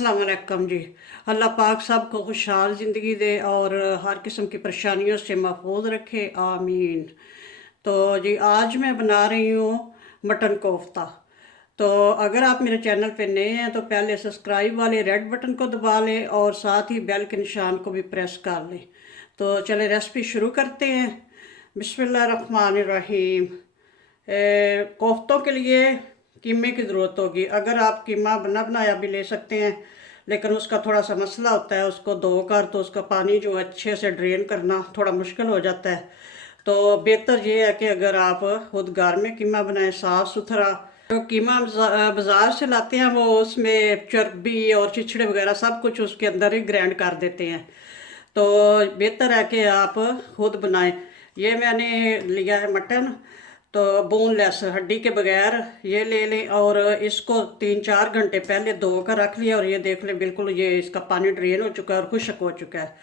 अस्सलाम वालेकुम जी। अल्लाह पाक सबको खुशहाल ज़िंदगी दे और हर किस्म की परेशानियों से महफूज रखे, आमीन। तो जी आज मैं बना रही हूँ मटन कोफ्ता। तो अगर आप मेरे चैनल पे नए हैं तो पहले सब्सक्राइब वाले रेड बटन को दबा लें और साथ ही बेल के निशान को भी प्रेस कर लें। तो चले रेसिपी शुरू करते हैं। बिस्मिल्लाहिर्रहमानिर्रहीम। कोफ्तों के लिए कीमे की ज़रूरत होगी। अगर आप कीमा बना बनाया भी ले सकते हैं, लेकिन उसका थोड़ा सा मसला होता है, उसको धोकर तो उसका पानी जो अच्छे से ड्रेन करना थोड़ा मुश्किल हो जाता है। तो बेहतर ये है कि अगर आप खुद घर में कीमा बनाएं साफ़ सुथरा। तो कीमा बाज़ार से लाते हैं, वो उसमें चर्बी और चिचड़े वगैरह सब कुछ उसके अंदर ही ग्राइंड कर देते हैं। तो बेहतर है कि आप खुद बनाएं। ये मैंने लिया है मटन, तो बोनलेस हड्डी के बगैर ये ले लें और इसको 3-4 घंटे पहले धो कर रख लिया और ये देख लें बिल्कुल ये इसका पानी ड्रेन हो चुका है और खुश्क हो चुका है।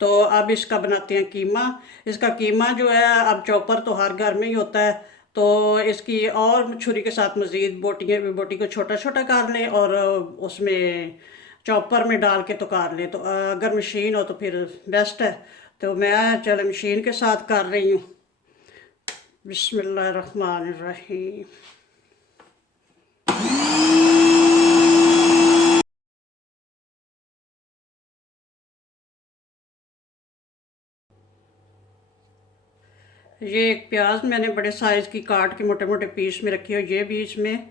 तो अब इसका बनाते हैं कीमा। इसका कीमा जो है, अब चॉपर तो हर घर में ही होता है, तो इसकी और छुरी के साथ मज़ीद बोटी को छोटा छोटा कर लें और उसमें चॉपर में डाल के तो कर लें। तो अगर मशीन हो तो फिर बेस्ट है। तो मैं चलो मशीन के साथ कर रही हूँ। बिस्मिल्लाहिर्रहमानिर्रहीम। ये एक प्याज मैंने बड़े साइज़ की काट के मोटे मोटे पीस में रखी है, ये भी इसमें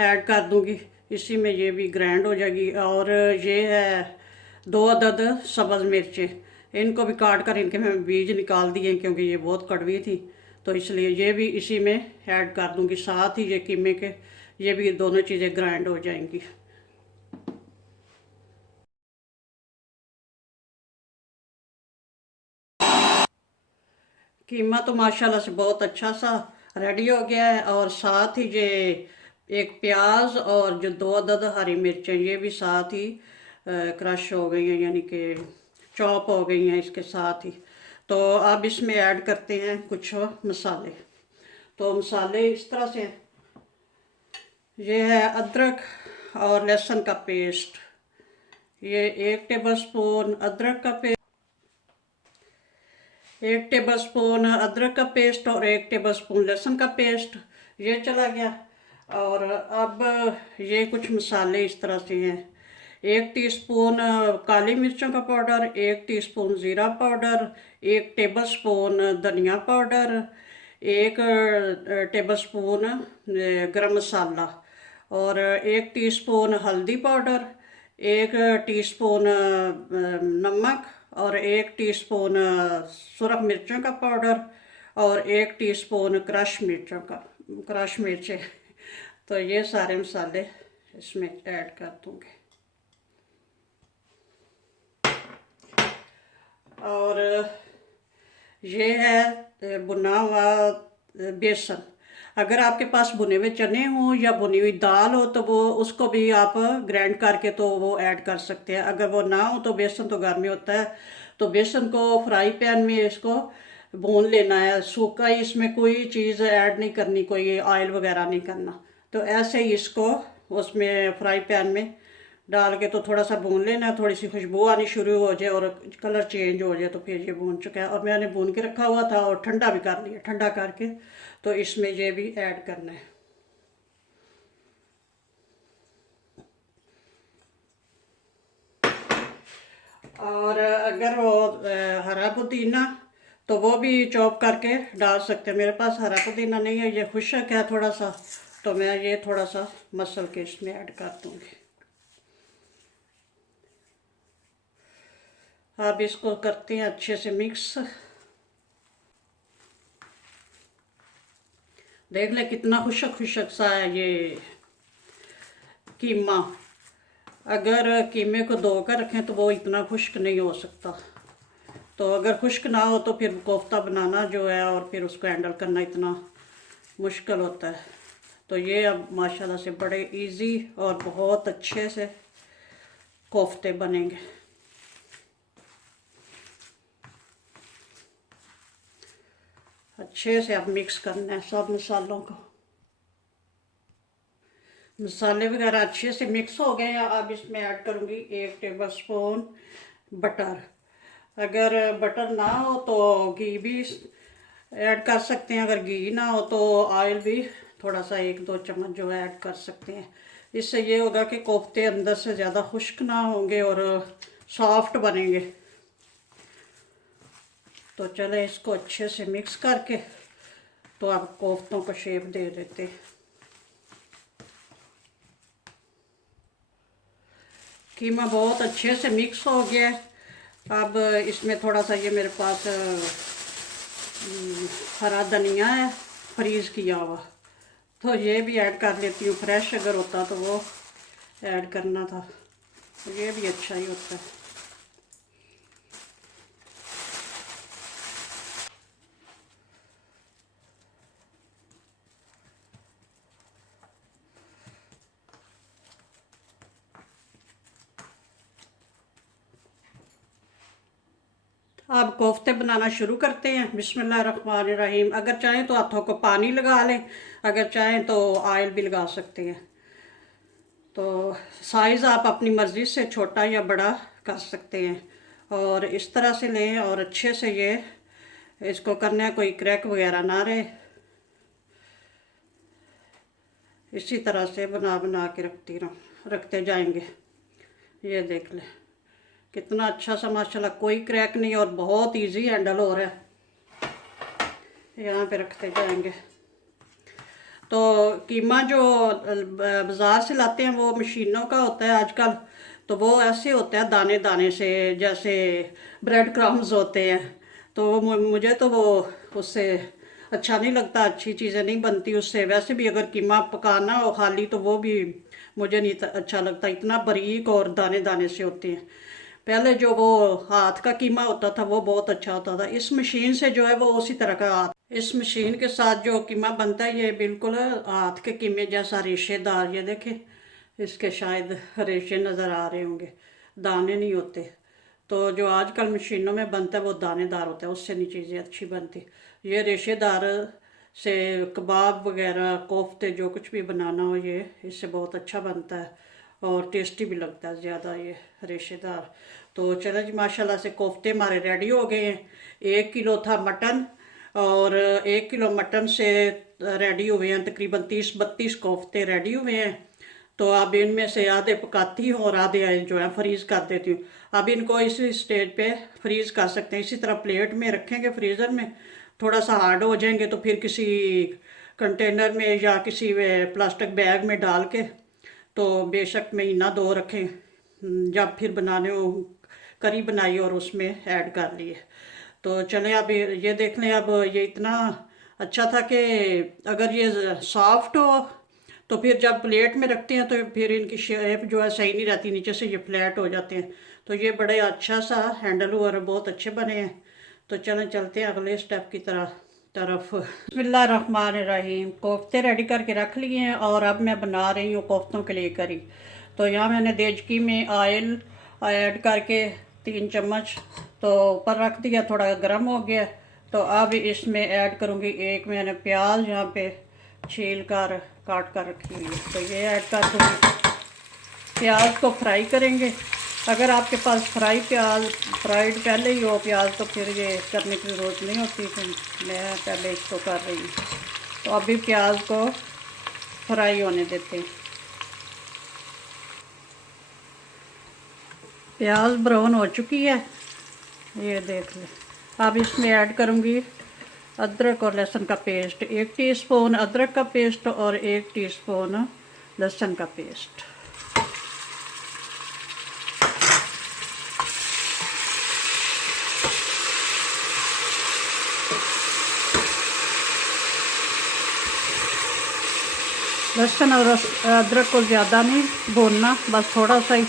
ऐड कर दूंगी। इसी में ये भी ग्राइंड हो जाएगी। और ये है 2 अदद सब्ज़ मिर्चें, इनको भी काट कर इनके मैं बीज निकाल दिए क्योंकि ये बहुत कड़वी थी, तो इसलिए ये भी इसी में ऐड कर दूंगी। साथ ही ये कीमे के ये भी दोनों चीज़ें ग्राइंड हो जाएंगी। कीमा तो माशाल्लाह से बहुत अच्छा सा रेडी हो गया है। और साथ ही ये एक प्याज और जो 2 अदद हरी मिर्चें ये भी साथ ही क्रश हो गई हैं, यानी कि चॉप हो गई हैं इसके साथ ही। तो अब इसमें ऐड करते हैं कुछ मसाले। तो मसाले इस तरह से हैं। ये है अदरक और लहसुन का पेस्ट, ये 1 टेबल स्पून अदरक का पेस्ट, 1 टेबल स्पून अदरक का पेस्ट और 1 टेबल स्पून लहसुन का पेस्ट, ये चला गया। और अब ये कुछ मसाले इस तरह से हैं। 1 टीस्पून काली मिर्चों का पाउडर, 1 टीस्पून ज़ीरा पाउडर, 1 टेबल स्पून धनिया पाउडर, 1 टेबल स्पून गरम मसाला और 1 टीस्पून हल्दी पाउडर, 1 टीस्पून नमक और 1 टीस्पून सुरख मिर्चों का पाउडर और 1 टीस्पून क्रश मिर्चें। तो ये सारे मसाले इसमें ऐड कर दूँगी। और ये है भुना हुआ बेसन। अगर आपके पास भुने हुए चने हों या भुनी हुई दाल हो तो वो उसको भी आप ग्राइंड करके तो वो ऐड कर सकते हैं। अगर वो ना हो तो बेसन तो घर में होता है, तो बेसन को फ्राई पैन में इसको भून लेना है सूखा ही, इसमें कोई चीज़ ऐड नहीं करनी, कोई ऑयल वगैरह नहीं करना। तो ऐसे ही इसको उसमें फ्राई पैन में डाल के तो थोड़ा सा भून लेना, थोड़ी सी खुशबू आनी शुरू हो जाए और कलर चेंज हो जाए तो फिर ये भून चुका है। और मैंने भून के रखा हुआ था और ठंडा भी कर लिया, ठंडा करके तो इसमें ये भी ऐड करना है। और अगर वो हरा पुदीना तो वो भी चॉप करके डाल सकते हैं। मेरे पास हरा पुदीना नहीं है, ये खुशक है थोड़ा सा, तो मैं ये थोड़ा सा मसल के इसमें ऐड कर दूँगी। अब इसको करते हैं अच्छे से मिक्स। देख ले कितना खुशक खुशक सा है ये कीमा। अगर कीमे को धो कर रखें तो वो इतना खुश्क नहीं हो सकता। तो अगर खुश्क ना हो तो फिर कोफ्ता बनाना जो है और फिर उसको हैंडल करना इतना मुश्किल होता है। तो ये अब माशाल्लाह से बड़े इजी और बहुत अच्छे से कोफ्ते बनेंगे। अच्छे से अब मिक्स करना है सब मसालों को। मसाले वगैरह अच्छे से मिक्स हो गए हैं। अब इसमें ऐड करूँगी 1 टेबल स्पून बटर। अगर बटर ना हो तो घी भी ऐड कर सकते हैं, अगर घी ना हो तो ऑयल भी थोड़ा सा 1-2 चम्मच जो है ऐड कर सकते हैं। इससे ये होगा कि कोफ्ते अंदर से ज़्यादा खुश्क ना होंगे और सॉफ्ट बनेंगे। तो चले इसको अच्छे से मिक्स करके तो आप कोफ्तों को शेप दे देते हैं। कीमा बहुत अच्छे से मिक्स हो गया है। अब इसमें थोड़ा सा ये मेरे पास हरा धनिया है फ्रीज़ किया हुआ, तो ये भी ऐड कर लेती हूँ। फ्रेश अगर होता तो वो ऐड करना था, तो ये भी अच्छा ही होता है। अब कोफ्ते बनाना शुरू करते हैं। बिस्मिल्लाहिर्रहमानिर्रहीम। अगर चाहें तो हाथों को पानी लगा लें, अगर चाहें तो ऑयल भी लगा सकते हैं। तो साइज़ आप अपनी मर्ज़ी से छोटा या बड़ा कर सकते हैं। और इस तरह से लें और अच्छे से ये इसको करना है, कोई क्रैक वगैरह ना रहे। इसी तरह से बना बना के रखते जाएंगे। ये देख लें कितना अच्छा सा माशाल्लाह, कोई क्रैक नहीं और बहुत इजी हैंडल हो रहा है। यहाँ पे रखते जाएंगे। तो कीमा जो बाज़ार से लाते हैं वो मशीनों का होता है आजकल, तो वो ऐसे होता है दाने दाने से, जैसे ब्रेड क्रम्स होते हैं। तो मुझे तो वो उससे अच्छा नहीं लगता, अच्छी चीज़ें नहीं बनती उससे। वैसे भी अगर कीमा पकाना हो खाली तो वो भी मुझे नहीं अच्छा लगता, इतना बारीक और दाने दाने से होते हैं। पहले जो वो हाथ का कीमा होता था वो बहुत अच्छा होता था। इस मशीन से जो है वो उसी तरह का इस मशीन के साथ जो कीमा बनता है ये बिल्कुल हाथ के कीमे जैसा रेशेदार। ये देखें, इसके शायद रेशे नज़र आ रहे होंगे, दाने नहीं होते। तो जो आजकल मशीनों में बनता है वो दानेदार होता है, उससे नहीं चीज़ें अच्छी बनती। ये रेशेदार से कबाब वगैरह कोफ्ते जो कुछ भी बनाना हो ये इससे बहुत अच्छा बनता है और टेस्टी भी लगता है ज़्यादा ये रेशेदार। तो चलो जी, माशाल्लाह से कोफ्ते हमारे रेडी हो गए हैं। 1 किलो था मटन और 1 किलो मटन से रेडी हुए हैं तकरीबन 30-32 कोफ्ते रेडी हुए हैं। तो अब इनमें से आधे पकाती हूँ और आधे जो है फ्रीज़ कर देती हूँ। अब इनको इसी स्टेज पे फ्रीज़ कर सकते हैं। इसी तरह प्लेट में रखेंगे फ्रीज़र में, थोड़ा सा हार्ड हो जाएंगे तो फिर किसी कंटेनर में या किसी प्लास्टिक बैग में डाल के तो बेशक महीना 2 रखें। जब फिर बनाने हो करी बनाई और उसमें ऐड कर लिए। तो चलें अब ये देख लें। अब ये इतना अच्छा था कि अगर ये सॉफ्ट हो तो फिर जब प्लेट में रखते हैं तो फिर इनकी शेप जो है सही नहीं रहती, नीचे से ये फ्लैट हो जाते हैं। तो ये बड़े अच्छा सा हैंडल हुआ और बहुत अच्छे बने हैं। तो चलें चलते हैं अगले स्टेप की तरफ। बिस्मिल्लाहिर्रहमानिर्रहीम। कोफ्ते रेडी करके रख लिए हैं और अब मैं बना रही हूँ कोफ्तों के लिए करी। तो यहाँ मैंने देचकी में ऑयल ऐड करके 3 चम्मच तो ऊपर रख दिया, थोड़ा गर्म हो गया। तो अब इसमें ऐड करूँगी एक मैंने प्याज यहाँ पे छील कर काट कर रखी हुई है, तो ये ऐड कर दूँगी। प्याज को फ्राई करेंगे। अगर आपके पास फ्राइड पहले ही हो प्याज तो फिर ये करने की ज़रूरत नहीं होती, फिर मैं पहले इसको कर रही हूँ। तो अभी प्याज को फ्राई होने देते हैं। प्याज ब्राउन हो चुकी है, ये देख लें। अब इसमें ऐड करूँगी अदरक और लहसुन का पेस्ट। 1 टीस्पून अदरक का पेस्ट और 1 टीस्पून लहसुन का पेस्ट। लहसुन और अदरक को ज़्यादा नहीं भूनना, बस थोड़ा सा ही।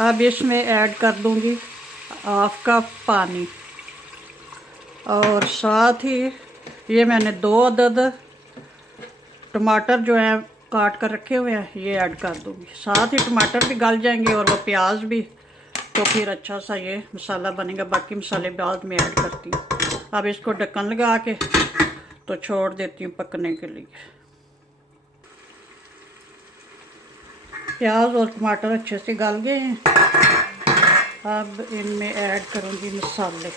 अब इसमें ऐड कर दूंगी 1/2 कप पानी और साथ ही ये मैंने 2 अदद टमाटर जो हैं काट कर रखे हुए हैं ये ऐड कर दूँगी। साथ ही टमाटर भी गल जाएंगे और वो प्याज भी, तो फिर अच्छा सा ये मसाला बनेगा। बाकी मसाले बाद में ऐड करती हूँ। अब इसको ढक्कन लगा के तो छोड़ देती हूँ पकने के लिए। प्याज और टमाटर अच्छे से गल गए हैं। अब इनमें ऐड करूँगी मसाले।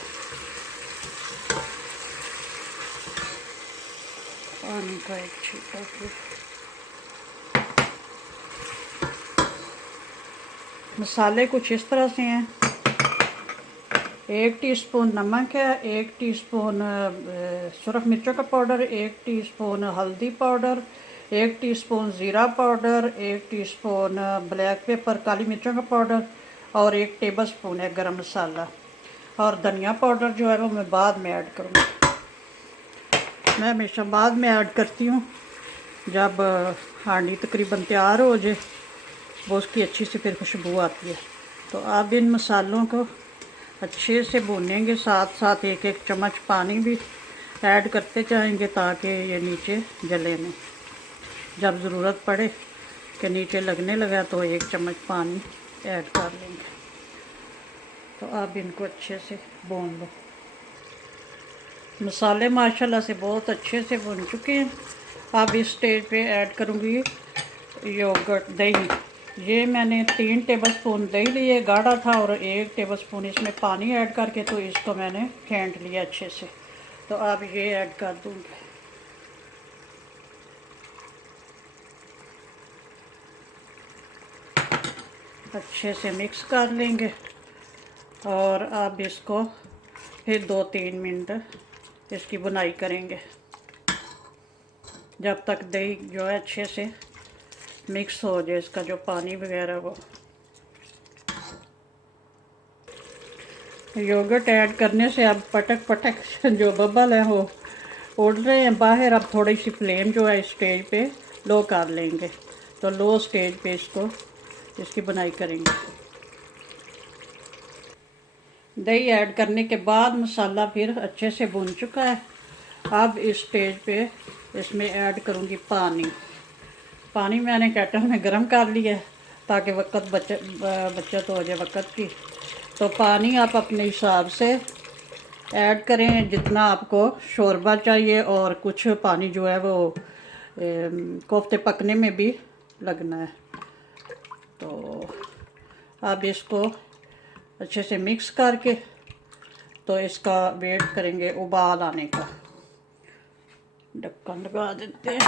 पानी का एक छींटा फिर। मसाले कुछ इस तरह से हैं। 1 टीस्पून नमक है, 1 टीस्पून सुरख मिर्चों का पाउडर, 1 टीस्पून हल्दी पाउडर, 1 टीस्पून ज़ीरा पाउडर, 1 टीस्पून ब्लैक पेपर काली मिर्चों का पाउडर और 1 टेबलस्पून है गरम मसाला। और धनिया पाउडर जो है वो मैं बाद में ऐड करूँगी। मैं हमेशा बाद में ऐड करती हूँ जब हांडी तकरीबन तैयार हो जाए, वो उसकी अच्छी से फिर खुशबू आती है। तो आप इन मसालों को अच्छे से भूनेंगे, साथ साथ एक एक चम्मच पानी भी ऐड करते जाएंगे ताकि ये नीचे जले नहीं। जब ज़रूरत पड़े कि नीचे लगने लगा तो 1 चम्मच पानी ऐड कर लेंगे। तो आप इनको अच्छे से भून लो। मसाले माशाल्लाह से बहुत अच्छे से भुन चुके हैं। अब इस स्टेज पे ऐड करूँगी योगर्ट, दही। ये मैंने 3 टेबलस्पून दही लिए, गाढ़ा था, और 1 टेबलस्पून इसमें पानी ऐड करके तो इसको मैंने फेंट लिया अच्छे से। तो अब ये ऐड कर दूँगी। अच्छे से मिक्स कर लेंगे और अब इसको फिर 2-3 मिनट इसकी बुनाई करेंगे जब तक दही जो है अच्छे से मिक्स हो जाए, इसका जो पानी वगैरह वो। योगर्ट ऐड करने से अब पटक पटक जो बबल है वो उड़ रहे हैं बाहर। अब थोड़ी सी फ्लेम जो है स्टेज पे लो कर लेंगे। तो लो स्टेज पे इसकी बुनाई करेंगे। दही ऐड करने के बाद मसाला फिर अच्छे से भुन चुका है। अब इस स्टेज पे इसमें ऐड करूँगी पानी। पानी मैंने केटल में गर्म कर लिया है ताकि वक्त बचत हो जाए वक्त की। तो पानी आप अपने हिसाब से ऐड करें जितना आपको शोरबा चाहिए, और कुछ पानी जो है वो कोफ्ते पकने में भी लगना है। तो अब इसको अच्छे से मिक्स करके तो इसका वेट करेंगे उबाल आने का। ढक्कन लगा देते हैं।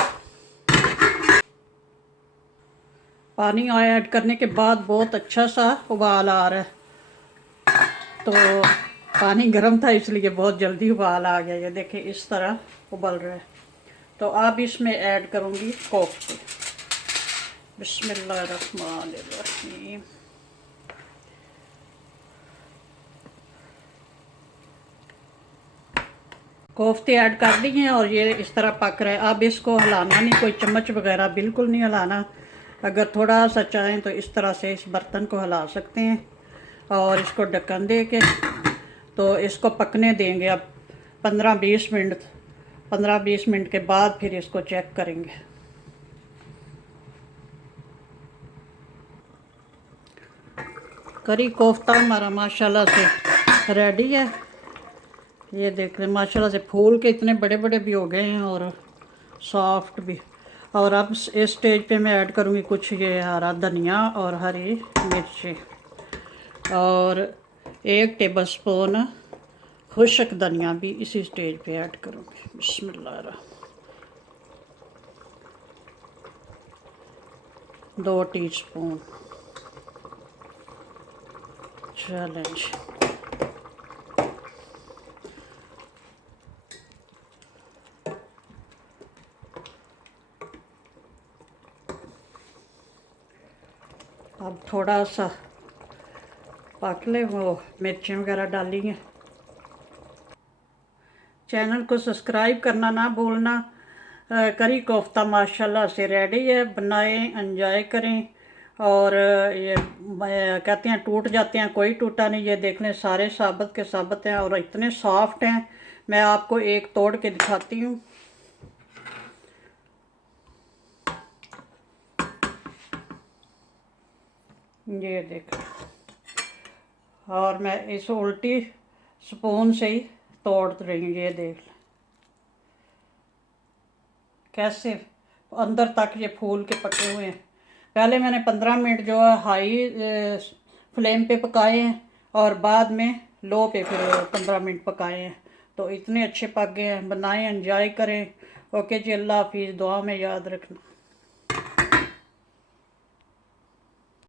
पानी ऐड करने के बाद बहुत अच्छा सा उबाल आ रहा है। तो पानी गर्म था इसलिए बहुत जल्दी उबाल आ गया। ये देखिए इस तरह उबल रहा है। तो अब इसमें ऐड करूँगी कोफ्ते। बिस्मिल्लाहिर्रहमानिर्रहीम। कोफ्ते ऐड कर दिए हैं और ये इस तरह पक रहा है। अब इसको हिलाना नहीं, कोई चम्मच वगैरह बिल्कुल नहीं हिलाना। अगर थोड़ा सा चाहें तो इस तरह से इस बर्तन को हिला सकते हैं और इसको ढक्कन दे के तो इसको पकने देंगे। अब 15-20 मिनट के बाद फिर इसको चेक करेंगे। करी कोफ्ता हमारा माशाल्लाह से रेडी है। ये देख रहे माशाल्लाह से फूल के इतने बड़े बड़े भी हो गए हैं और सॉफ्ट भी। और अब इस स्टेज पे मैं ऐड करूँगी कुछ ये हरा धनिया और हरी मिर्ची और 1 टेबलस्पून खुश्क धनिया भी इसी स्टेज पे ऐड करूँगी। बिस्मिल्लाह। 2 टीस्पून चैलेंज। अब थोड़ा सा पक ले, वो मिर्चें वगैरह डाली हैं। चैनल को सब्सक्राइब करना ना भूलना। करी कोफ्ता माशाल्लाह से रेडी है। बनाएं, एंजॉय करें। और ये कहते हैं टूट जाते हैं, कोई टूटा नहीं। ये देख लें सारे साबुत के साबुत हैं और इतने सॉफ्ट हैं। मैं आपको एक तोड़ के दिखाती हूँ। ये देखें, और मैं इस उल्टी स्पून से ही तोड़ रही हूँ। ये देख लें कैसे अंदर तक ये फूल के पके हुए हैं। पहले मैंने 15 मिनट जो है हाई फ्लेम पे पकाए हैं और बाद में लो पे फिर 15 मिनट पकाए हैं, तो इतने अच्छे पक गए हैं। बनाएं, एंजॉय करें। ओके जी, अल्लाह हाफिज़, दुआ में याद रखना।